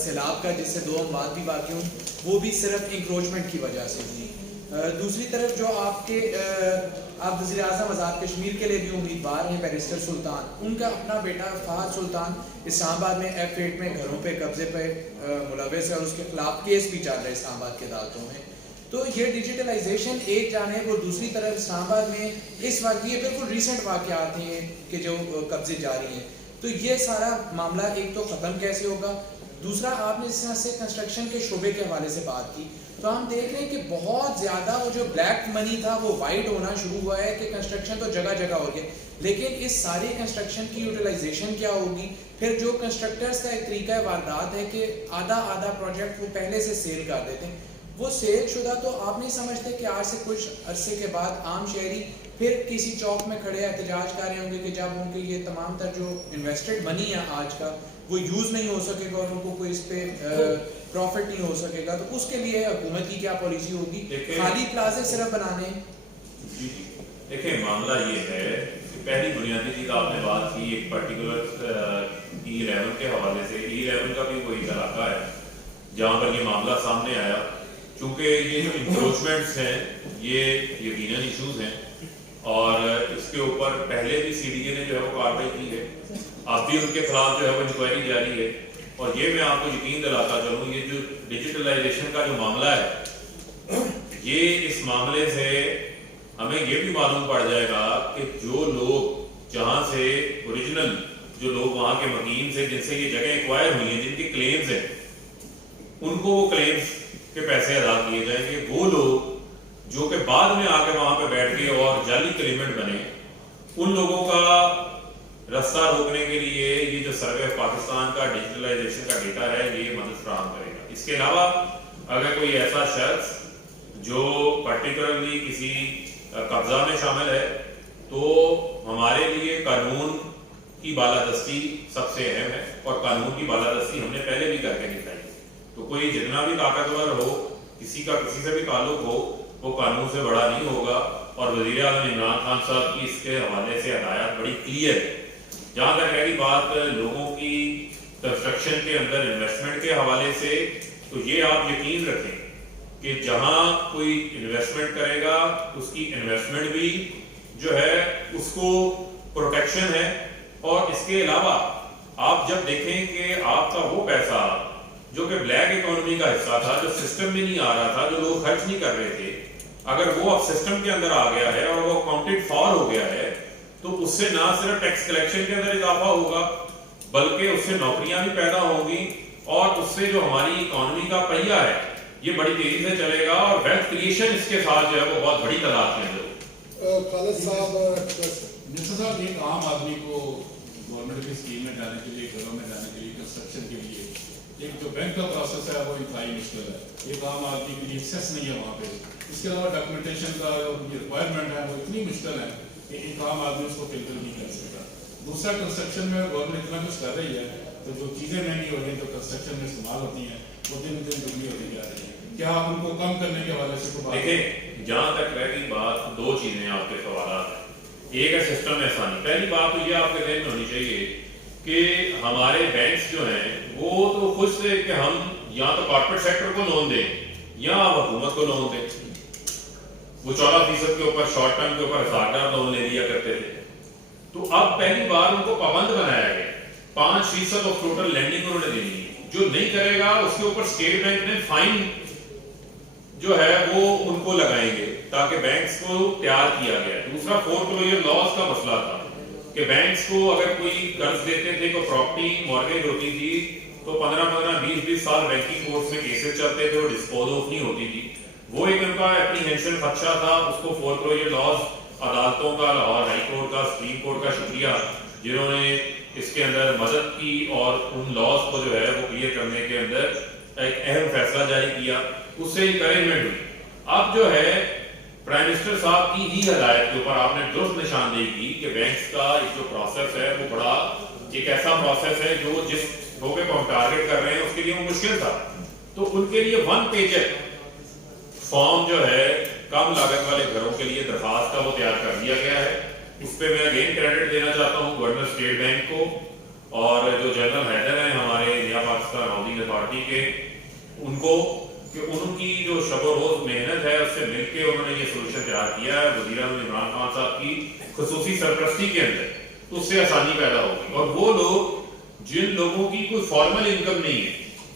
سیلاب کا جس سے 2 اموات بھی واقع ہوں وہ بھی صرف انکروچمنٹ کی وجہ سے ہوئی. دوسری طرف جو آپ وزیر اعظم آزاد کشمیر کے لیے بھی امیدوار ہیں بیرسٹر سلطان, ان کا اپنا بیٹا فہد سلطان اسلام آباد میں F8 میں گھروں پہ قبضے پہ ملوث ہے اور اس کے خلاف کیس بھی چل رہا ہے اسلام آباد کی عدالتوں میں. تو یہ ڈیجیٹلائزیشن ایک جانب اور دوسری طرف اسلام آباد میں اس وقت یہ بالکل ریسنٹ واقعات ہیں کہ جو قبضے جاری ہیں. تو یہ سارا معاملہ ایک تو ختم کیسے ہوگا, دوسرا آپ نے اس طرح سے کنسٹرکشن کے شعبے کے حوالے سے بات کی تو ہم دیکھ رہے ہیں کہ بہت زیادہ وہ جو بلیک منی تھا وہ وائٹ ہونا شروع ہوا ہے کہ کنسٹرکشن تو جگہ جگہ ہو گیا, لیکن اس ساری کنسٹرکشن کی یوٹیلائزیشن کیا ہوگی. پھر جو کنسٹرکٹرز کا ایک طریقہ واردات ہے کہ آدھا پروجیکٹ وہ پہلے سے سیل کر دیتے ہیں, وہ سیل شدہ تو آپ نہیں سمجھتے کہ آج سے کچھ عرصے کے بعد عام شہری پھر کسی چوک میں کھڑے احتجاج کر رہے ہوں گے کہ جب ان کے یہ تمام تر جو انویسٹڈ منی ہے آج کا وہ یوز نہیں ہو سکے گا اور ان کو کوئی اس پہ پروفٹ نہیں ہو سکے گا, تو اس کے لیے حکومت کی کیا پالیسی ہوگی؟ خالی پلازے صرف بنانے ہیں. جی دیکھیں معاملہ یہ ہے کہ پہلی بنیادی چیز آپ نے بات کی ایک پرٹیکولر E11 کے حوالے سے. E11 کا بھی وہی علاقہ ہے جہاں پر یہ معاملہ سامنے آیا. چونکہ یہ جو انکروچمنٹس ہیں یہ یقیناً ایشوز ہیں اور اس کے اوپر پہلے بھی CDA نے جو ہے وہ کارروائی کی ہے, اب بھی ان کے خلاف جو ہے وہ انکوائری جاری ہے. اور یہ میں آپ کو یقین دلاتا چلوں یہ جو ڈیجیٹلائزیشن کا جو معاملہ ہے یہ اس معاملے سے ہمیں یہ بھی معلوم پڑ جائے گا کہ جو لوگ جہاں سے اوریجنل جو لوگ وہاں کے مکین سے جن سے یہ جگہ ایکوائر ہوئی ہیں جن کے کلیمز ہیں ان کو وہ کلیمز کے پیسے ادا کیے جائیں گے. وہ لوگ جو کہ بعد میں آ کے وہاں پہ بیٹھ گئے اور جعلی کلیمنٹ بنے ان لوگوں کا رستہ روکنے کے لیے یہ جو سروے آف پاکستان کا ڈیجیٹلائزیشن کا ڈیٹا ہے یہ مدد فراہم کرے گا. اس کے علاوہ اگر کوئی ایسا شخص جو پرٹیکولرلی کسی قبضہ میں شامل ہے تو ہمارے لیے قانون کی بالادستی سب سے اہم ہے اور قانون کی بالادستی ہم نے پہلے بھی کر کے دکھائی. تو کوئی جتنا بھی طاقتور ہو کسی کا کسی سے بھی تعلق ہو وہ قانون سے بڑا نہیں ہوگا. اور وزیر اعظم عمران خان صاحب کی اس کے حوالے سے ہدایات بڑی کلیئر ہے. جہاں تک رہی بات لوگوں کی کنسٹرکشن کے اندر انویسٹمنٹ کے حوالے سے تو یہ آپ یقین رکھیں کہ جہاں کوئی انویسٹمنٹ کرے گا اس کی انویسٹمنٹ بھی جو ہے اس کو پروٹیکشن ہے. اور اس کے علاوہ آپ جب دیکھیں کہ آپ کا وہ پیسہ جو کہ بلیک اکانومی کا حصہ تھا جو سسٹم میں نہیں آ رہا تھا جو لوگ خرچ نہیں کر رہے تھے, اگر وہ اب سسٹم کے اندر آ گیا ہے اور وہ اکاؤنٹڈ فار ہو گیا ہے تو اس سے نہ صرف ٹیکس کلیکشن کے اندر اضافہ ہوگا بلکہ اس سے نوکریاں بھی پیدا ہوں گی اور اس سے جو ہماری اکانومی کا پہیہ ہے یہ بڑی تیزی سے چلے گا اور ویلتھ کریشن اس کے ساتھ جو ہے وہ بہت بڑی تعداد میں ہے. خالد صاحب منسٹر صاحب ایک عام آدمی کو گورنمنٹ کی اسکیم میں جانے کے لیے گھروں میں جانے کے لیے کنسٹرکشن کے لیے ایک جو بینک کا پروسیس ہے وہ انتہائی مشکل ہے. ایک عام آدمی کے لیے ایکسیس نہیں ہے وہاں پہ. اس کے علاوہ ڈاکومنٹیشن کا جو ریکوائرمنٹ ہے وہ اتنی مشکل ہے کہ ایک عام آدمی اس کو فلفل نہیں کر سکتا. دوسرا کنسٹرکشن میں گورنمنٹ اتنا کچھ کر رہی ہے تو جو چیزیں مہنگی ہو رہی ہیں جو کنسٹرکشن میں استعمال ہوتی ہیں وہ دن دن دگنی ہوتی جا رہی ہیں. کیا آپ ان کو کم کرنے کے حوالے سے دیکھیں جہاں تک رہ گئی بات دو چیزیں آپ کے سوالات ہیں. ایک ہے سسٹم میں آسانی. پہلی بات تو یہ آپ کے ذہن میں ہونی چاہیے کہ ہمارے بینکس جو ہیں وہ تو خوش سے کہ ہم یا تو کارپوریٹ سیکٹر کو لون دیں یا آپ حکومت کو لون دیں. وہ 14% کے اوپر شارٹ ٹرم کے اوپر 1000 لون لے لیا کرتے تھے. تو اب پہلی بار ان کو پابند بنایا گیا 5% آف ٹوٹل لینڈنگ انہوں نے دینی ہے. جو نہیں کرے گا اس کے اوپر اسٹیٹ بینک نے فائن جو ہے وہ ان کو لگائیں گے تاکہ بینکس کو تیار کیا گیا. دوسرا فورکلوجر لاس کا مسئلہ تھا کہ بینکس کو اگر کوئی قرض دیتے تھے کوئی پراپرٹی مارگیج ہوتی تھی تو 15-20 سال بینکنگ کورٹس میں کیسز چلتے تھے اور ڈسپوز آف نہیں ہوتی تھی. وہ ایک ان کا اپریہینشن خدشہ تھا. اس کو فورکلوجر لاس عدالتوں کا لاہور ہائی کورٹ کا سپریم کورٹ کا شکریہ جنہوں نے اس کے اندر مدد کی اور ان لاس کو جو ہے وہ کلیئر کرنے کے اندر ایک اہم فیصلہ جاری کیا. اس سے انکریجمنٹ ہوئی. اب جو ہے پرائم منسٹر صاحب کی ہی ہدایت کے اوپر آپ نے درست نشاندہی کی کہ بینکس کا ایک جو پروسیس ہے وہ بڑا ایک ایسا پروسیس ہے جو جس لوگوں کو ہم ٹارگیٹ کر رہے ہیں اس کے لیے وہ مشکل تھا. تو ان کے لیے 1 پیجر فارم جو ہے کم لاگت والے گھروں کے لیے درخواست کا وہ تیار کر دیا گیا ہے. اس پہ میں اگین کریڈٹ دینا چاہتا ہوں گورنر اسٹیٹ بینک کو اور جو جنرل حیدر ہیں ہمارے نیا پاکستان ہاؤسنگ اتھارٹی کے، ان کو کہ ان کی جو شب و روز محنت ہے اس سے مل کے انہوں نے یہ سولوشن تیار کیا ہے وزیر اعظم عمران خان صاحب کی خصوصی سرپرستی کے اندر، تو اس سے آسانی پیدا ہوگی. اور وہ لوگ جن لوگوں کی کوئی فارمل انکم نہیں ہے،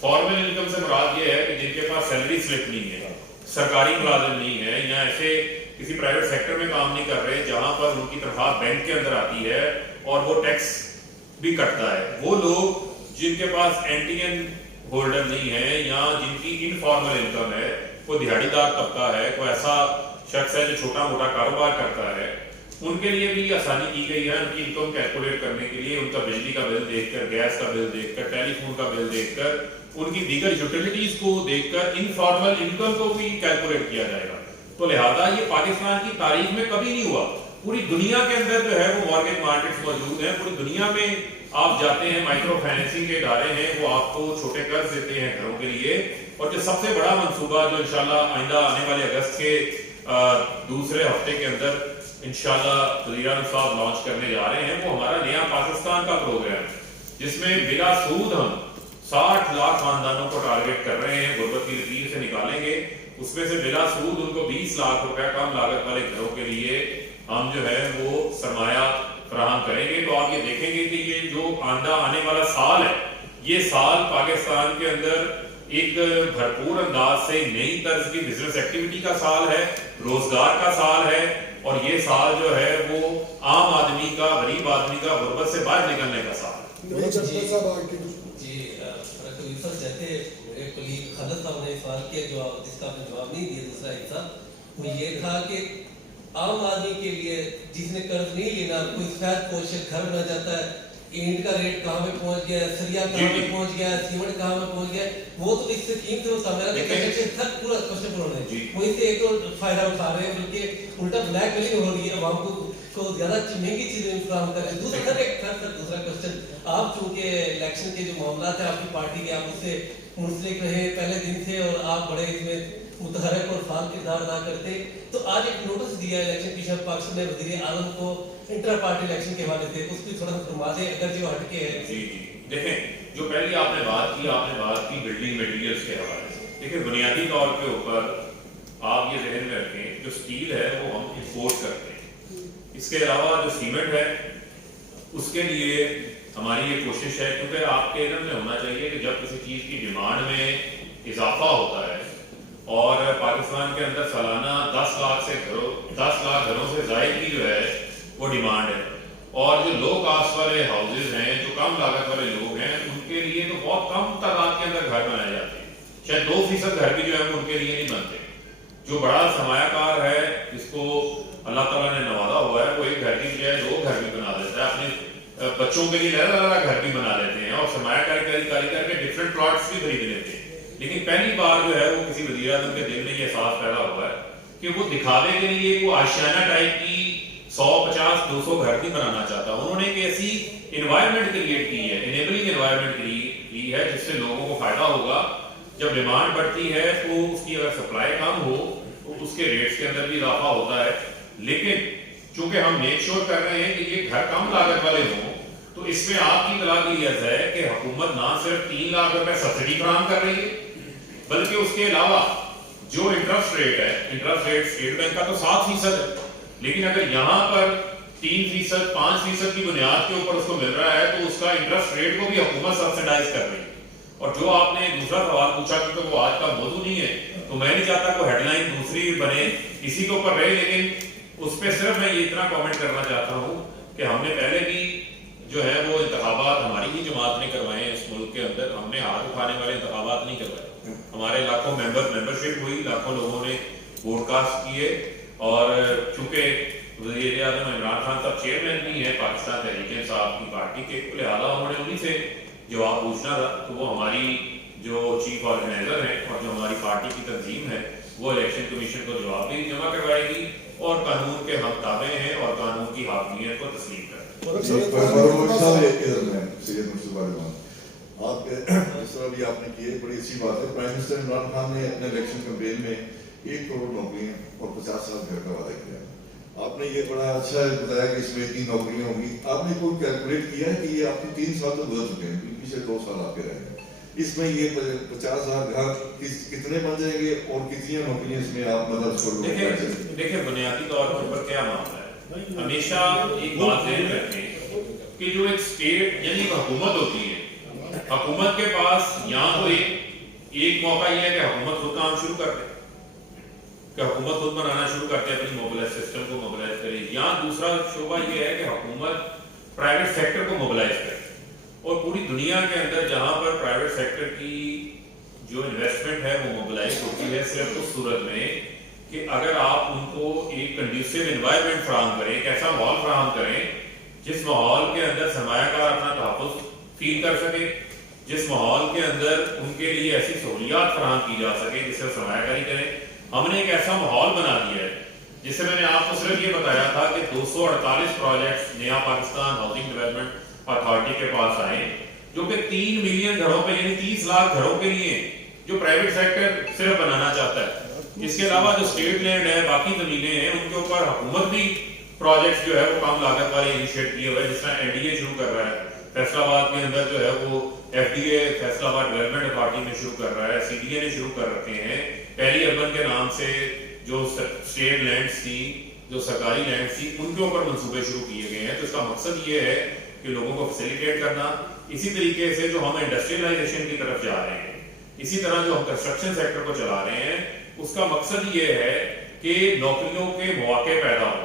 فارمل انکم سے مراد یہ ہے کہ جن کے پاس سیلری سلپ نہیں ہے، سرکاری ملازم نہیں ہے، یا ایسے کسی پرائیویٹ سیکٹر میں کام نہیں کر رہے جہاں پر ان کی تنخواہ بینک کے اندر آتی ہے اور وہ ٹیکس بھی کٹتا ہے، وہ لوگ جن کے پاس اینٹین ہولڈر نہیں ہے یا جن کی انفارمل انکم ہے، کوئی دیہڑی دار طبقہ ہے، کوئی ایسا شخص ہے جو چھوٹا موٹا کاروبار کرتا ہے، ان کے لیے بھی آسانی کی گئی ہے ان کی انکم کیلکولیٹ کرنے کے لیے. ان کا بجلی کا بل دیکھ کر، گیس کا بل دیکھ کر، ٹیلی فون کا بل دیکھ کر، ان کی دیگر یوٹیلیٹیز کو دیکھ کر انفارمل انکم کو بھی کیلکولیٹ کیا جائے گا. تو لہذا یہ پاکستان کی تاریخ میں کبھی نہیں ہوا. پوری دنیا کے اندر جو ہے وہ مارکیٹ مارکیٹس موجود ہیں، پوری دنیا میں آپ جاتے ہیں مائکرو فائنینسنگ کے ادارے ہیں، وہ آپ کو چھوٹے قرض دیتے ہیں گھروں کے لیے. اور جو سب سے بڑا منصوبہ جو انشاءاللہ آئندہ آنے والے اگست کے دوسرے ہفتے کے اندر انشاءاللہ وزیر اعظم صاحب لانچ کرنے جا رہے ہیں، وہ ہمارا نیا پاکستان کا پروگرام ہے، جس میں بلا سود ہم 60 لاکھ خاندانوں کو ٹارگٹ کر رہے ہیں، غربت کی لکیر سے نکالیں گے. اس میں سے بلا سود ان کو 20 لاکھ روپے کم لاگت والے گھروں کے لیے ہم جو ہے وہ سرمایہ فراہم کریں گے. تو آپ یہ دیکھیں گے کہ یہ جو آنے والا سال ہے، یہ سال پاکستان کے اندر ایک بھرپور انداز سے نئی طرز کی بزنس ایکٹیویٹی کا سال ہے، روزگار کا سال ہے، اور یہ سال جو ہے وہ عام آدمی کا، غریب آدمی کا غربت سے باہر نکلنے کا سال ہے. جیسے میرے کولیگ خالد صاحب نے سوال کیا جس کا جواب نہیں دیا، دوسرا حصہ وہ یہ تھا کہ عام آدمی کے لیے جس نے قرض نہیں لینا، کوئی سفید پوش گھر بنا جاتا ہے، اینٹ کا ریٹ کہاں پہ پہنچ گیا ہے، سریا کہاں پہ پہنچ گیا ہے، سیمنٹ کہاں پہ پہنچ گیا ہے، وہ تو اس اسکیم سے وہ سامنے پورا کوشچن پڑھ رہے ہیں، وہ اس سے ایک تو فائدہ اٹھا رہے ہیں بلکہ الٹا بلیک میلنگ ہو رہی ہے، عوام کو زیادہ مہنگی چیزیں فراہم کر رہے ہیں. دوسرا کوشچن، آپ چونکہ الیکشن کے جو معاملات ہیں آپ کی پارٹی کے، آپ اس سے منسلک رہے پہلے دن سے اور آپ بڑے اس میں متحرک اور فعال کردار ادا کرتے، تو آج ایک نوٹس دیا الیکشن کمیشن پاکستان نے وزیر اعظم کو انٹر پارٹی الیکشن کے حوالے سے، اس کی تھوڑا سا فرما دیں اگر جو ہٹ کے ہے. جی دیکھیں، جو پہلی آپ نے بات کی بلڈنگ میٹیریلز کے حوالے سے. دیکھیں بنیادی طور کے اوپر آپ یہ ذہن میں رکھیں، جو اسٹیل ہے وہ ہم امپورٹ کرتے ہیں. اس کے علاوہ جو سیمنٹ ہے اس کے لیے ہماری یہ کوشش ہے، کیونکہ آپ کے علم میں ہونا چاہیے کہ جب کسی چیز کی ڈیمانڈ میں اضافہ ہوتا ہے اور پاکستان کے اندر سالانہ 10 لاکھ گھروں سے زائد کی جو ہے وہ ڈیمانڈ ہے، اور جو لو کاسٹ والے ہاؤسز ہیں، جو کم لاگت والے لوگ ہیں، ان کے لیے تو بہت کم تعداد کے اندر گھر بنائے جاتے ہیں. شاید 2% گھر بھی جو ہے ان کے لیے نہیں بنتے. جو بڑا سرمایہ کار ہے جس کو اللہ تعالیٰ نے نوازا ہوا ہے، وہ ایک گھر کی بجائے 2 گھر بھی بنا دیتا ہے، اپنے بچوں کے لیے لہذا گھر بھی بنا لیتے ہیں اور سرمایہ کاری کر کے ڈفرینٹ پلاٹس بھی خرید لیتے ہیں. لیکن پہلی بار جو ہے وہ کسی وزیر اعظم کے دل میں یہ احساس پیدا ہوا ہے کہ وہ دکھاوے کے لیے وہ آشیانہ ٹائپ کی 150-200 گھر نہیں بنانا چاہتا. انہوں نے ایک ایسی انوائرمنٹ کریٹ کی ہے، انیبلنگ انوائرمنٹ کی ہے جس سے لوگوں کو فائدہ ہوگا. جب ڈیمانڈ بڑھتی ہے تو اس کی اگر سپلائی کم ہو تو اس کے ریٹس کے اندر بھی اضافہ ہوتا ہے. لیکن چونکہ ہم میک شور کر رہے ہیں کہ یہ گھر کم لاگت والے ہوں، تو اس میں آپ کی قابلیت ہے کہ حکومت نہ صرف 3 لاکھ روپے سبسڈی فراہم کر رہی ہے، بلکہ اس کے علاوہ جو انٹرسٹ ریٹ ہے، انٹرسٹ ریٹ اسٹیٹ بینک کا تو 7% ہے، لیکن اگر یہاں پر 3%, 5% کی بنیاد کے اوپر اس کو مل رہا ہے تو اس کا انٹرسٹ ریٹ کو بھی حکومت سبسڈائز کر رہی ہے. اور جو آپ نے دوسرا سوال پوچھا کیونکہ وہ آج کا موضوع نہیں ہے، تو میں نہیں چاہتا کوئی ہیڈ لائن دوسری بنے اسی کے اوپر رہے، لیکن اس پہ صرف میں یہ اتنا کامنٹ کرنا چاہتا ہوں کہ ہم نے پہلے بھی جو ہے وہ انتخابات ہماری ہی جماعت نے کروائے ہیں اس ملک کے اندر. ہم نے ہاتھ اٹھانے والے انتخابات نہیں کروائے، ہمارے لاکھوں ممبرشپ ہوئی، لاکھوں لوگوں نے ووٹ کاسٹ کیے. اور چونکہ وزیر اعظم عمران خان صاحب چیئرمین بھی ہیں پاکستان تحریک انصاف کی پارٹی کے، لہٰذا انہوں نے انہیں سے جواب پوچھنا تھا. تو وہ ہماری جو چیف آرگنائزر ہیں اور جو ہماری پارٹی کی تنظیم ہے وہ الیکشن کمیشن کو جواب بھی جمع کروائے گی اور قانون کے ہم تابع ہیں اور قانون کی حاکمیت کو تسلیم کریں. آپ جس طرح بھی آپ نے کی ہے بڑی اچھی بات ہے. پرائم منسٹر عمران خان نے اپنے الیکشن کمپین میں 1 کروڑ نوکریاں اور 50 سال گھر کا وعدہ کیا. آپ نے یہ بڑا اچھا بتایا کہ اس میں اتنی نوکریاں ہوں گی. آپ نے کوئی کیلکولیٹ کیا ہے کہ یہ آپ کے 3 سال تو گزر چکے ہیں, پیچھے 2 سال آپ کے رہ گئے, اس میں یہ 50,000 گھر کتنے بن جائیں گے اور کتنی نوکریاں اس میں آپ مدد کرو؟ دیکھیں بنیادی طور پر کیا معاملہ ہے, ہمیشہ ایک بات ذہن رکھیں کہ جو ایک اسٹیٹ یعنی ایک حکومت ہوتی ہے, حکومت کے پاس یہاں تو ایک موقع یہ ہے کہ حکومت خود کام شروع کر دے, کہ حکومت خود بنانا شروع کرتے ہیں اپنی موبلائز سسٹم کو موبلائز کرے. یہاں دوسرا شعبہ یہ ہے کہ حکومت پرائیویٹ سیکٹر کو موبلائز کرے, اور پوری دنیا کے اندر جہاں پر پرائیویٹ سیکٹر کی جو انویسٹمنٹ ہے وہ موبلائز ہوتی ہے صرف اس صورت میں کہ اگر آپ ان کو ایک کنڈیوسیو انوائرمنٹ فراہم کریں, ایک ایسا ماحول فراہم کریں جس ماحول کے اندر سرمایہ کار اپنا تحفظ فیل کر سکے, جس ماحول کے اندر ان کے لیے ایسی سہولیات فراہم کی جا سکے جس سے سرمایہ کاری کریں. ہم نے ایک ایسا ماحول بنا دیا ہے جس سے میں نے آپ کو صرف یہ بتایا تھا کہ 248 پروجیکٹس نیا پاکستان ہاؤسنگ ڈیولپمنٹ اتھارٹی کے پاس آئے جو کہ 3 ملین گھروں پہ یعنی 30 لاکھ گھروں کے لیے جو پرائیویٹ سیکٹر صرف بنانا چاہتا ہے. اس کے علاوہ جو اسٹیٹ لینڈ ہے, باقی زمینیں ہیں, ان کے اوپر حکومت بھی پروجیکٹس جو ہے وہ کم لاگت والے انیشیٹ کیے ہوئے, جس طرح NDA شروع کر رہا ہے فیصل آباد کے اندر جو ہے وہ FDA فیصل آباد ڈیولپمنٹ اتھارٹی میں شروع کر رہا ہے, CDA نے شروع کر رکھے ہیں. پہلی اربن کے نام سے جو اسٹیٹ لینڈس تھی, جو سرکاری لینڈس تھی, ان کے اوپر منصوبے شروع کیے گئے ہیں. تو اس کا مقصد یہ ہے کہ لوگوں کو فیسیلیٹیٹ کرنا. اسی طریقے سے جو ہم انڈسٹریلائزیشن کی طرف جا رہے ہیں, اسی طرح جو ہم کنسٹرکشن سیکٹر کو چلا رہے ہیں, اس کا مقصد یہ ہے کہ نوکریوں کے مواقع پیدا ہوں.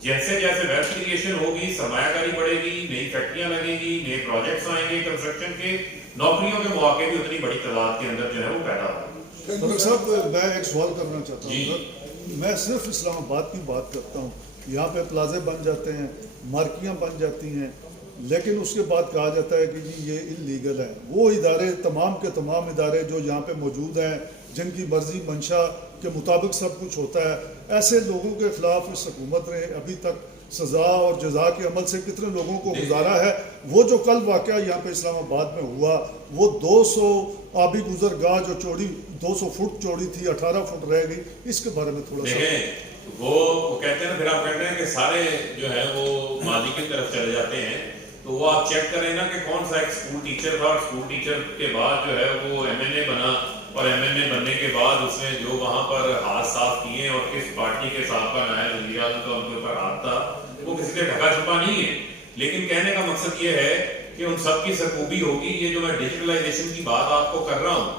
جیسے جیسے ویلتھ کریشن ہوگی, سرمایہ کاری بڑھے گی, نئی فیکٹریاں لگیں گی, نئے پروجیکٹس آئیں گے کنسٹرکشن کے, نوکریوں کے مواقع بھی اتنی بڑی تعداد کے اندر جو ہے وہ پیدا ہوں. ڈاکٹر صاحب میں ایک سوال کرنا چاہتا ہوں. جی. میں صرف اسلام آباد کی بات کرتا ہوں. یہاں پہ پلازے بن جاتے ہیں, مارکیاں بن جاتی ہیں, لیکن اس کے بعد کہا جاتا ہے کہ جی یہ انلیگل ہے. وہ ادارے تمام کے تمام ادارے جو یہاں پہ موجود ہیں, جن کی مرضی منشا کے مطابق سب کچھ ہوتا ہے, ایسے لوگوں کے خلاف اس حکومت نے ابھی تک سزا اور جزا کے عمل سے کتنے لوگوں کو گزارا ہے. وہ جو کل واقعہ یہاں پہ اسلام آباد میں ہوا, وہ 200 آبی گزرگاہ جو چوڑی 200 فٹ چوڑی تھی 18 فٹ رہ گئی, اس کے بارے میں تھوڑا سا. دیکھیں وہ کہتے ہیں, پھر آپ کہتے ہیں کہ سارے جو ہے وہ ماضی کی طرف چلے جاتے ہیں, تو وہ آپ چیک کریں نا کہ کون سا ایک اسکول ٹیچر تھا, اور اسکول ٹیچر کے بعد جو ہے وہ MNA بنا, اور MNA بننے کے بعد اس نے جو وہاں پر ہاتھ صاف کیے اور کس پارٹی کے سابقہ نائب وزیر اعظم کا ان کے اوپر ہاتھ تھا, وہ کسی سے ڈھکا چھپا نہیں ہے. لیکن کہنے کا مقصد یہ ہے کہ ان سب کی سرکوبی ہوگی. یہ جو میں ڈیجیٹلائزیشن کی بات آپ کو کر رہا ہوں,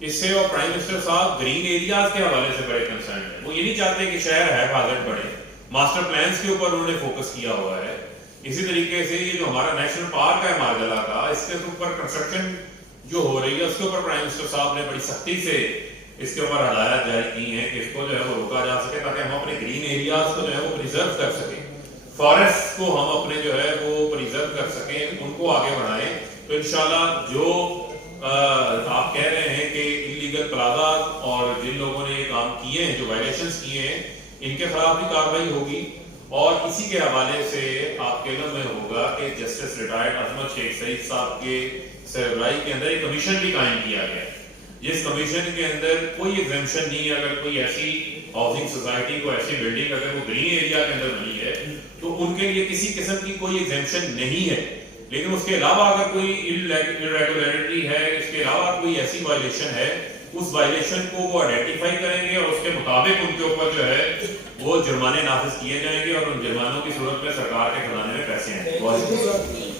اس سے اور پرائم منسٹر صاحب گرین ایریاز کے حوالے سے بڑے کنسرن ہیں. وہ یہ نہیں چاہتے کہ شہر ہے حاضر بڑھے, ماسٹر پلانز کے اوپر انہوں نے فوکس کیا ہوا ہے. اسی طریقے سے یہ جو ہمارا نیشنل پارک ہے مارگلہ کا, اس کے اوپر کنسٹرکشن جو ہو رہی ہے, اس کے اوپر پرائم منسٹر صاحب نے بڑی سختی سے اس کے اوپر ہدایات جاری کی ہیں کہ اس کو جو ہے وہ روکا جا سکے, تاکہ ہم اپنے گرین ایریاز کو جو ہے وہ پریزرو کر سکیں, فارسٹ کو ہم اپنے جو ہے وہ پریزرو کر سکیں, ان کو آگے بڑھائیں. تو انشاءاللہ جو آپ کہہ رہے ہیں کہ انلیگل پلازاز اور جن لوگوں نے یہ کام کیے ہیں, جو وائلیشنز کیے ہیں, ان کے خلاف بھی کارروائی ہوگی. اور اسی کے حوالے سے آپ کے علم میں ہوگا کہ جسٹس ریٹائرڈ عظمت شیخ سعید صاحب کے سربراہی کے اندر ایک کمیشن بھی قائم کیا گیا, جس کمیشن کے اندر کوئی ایگزمپشن نہیں ہے. اگر کوئی ایسی ہاؤسنگ سوسائٹی کو ایسی بلڈنگ اگر وہ گرین ایریا کے اندر بنی ہے تو ان کے لیے کسی قسم کی کوئی ایگزمپشن نہیں ہے. لیکن اس کے علاوہ اگر کوئی irregularity ہے, اس کے علاوہ کوئی ایسی وائلیشن ہے, اس وائلیشن کو وہ آئیڈینٹیفائی کریں گے اور اس کے مطابق ان کے اوپر جو ہے وہ جرمانے نافذ کیے جائیں گے, اور ان جرمانوں کی صورت میں سرکار کے خزانے میں پیسے آئیں گے.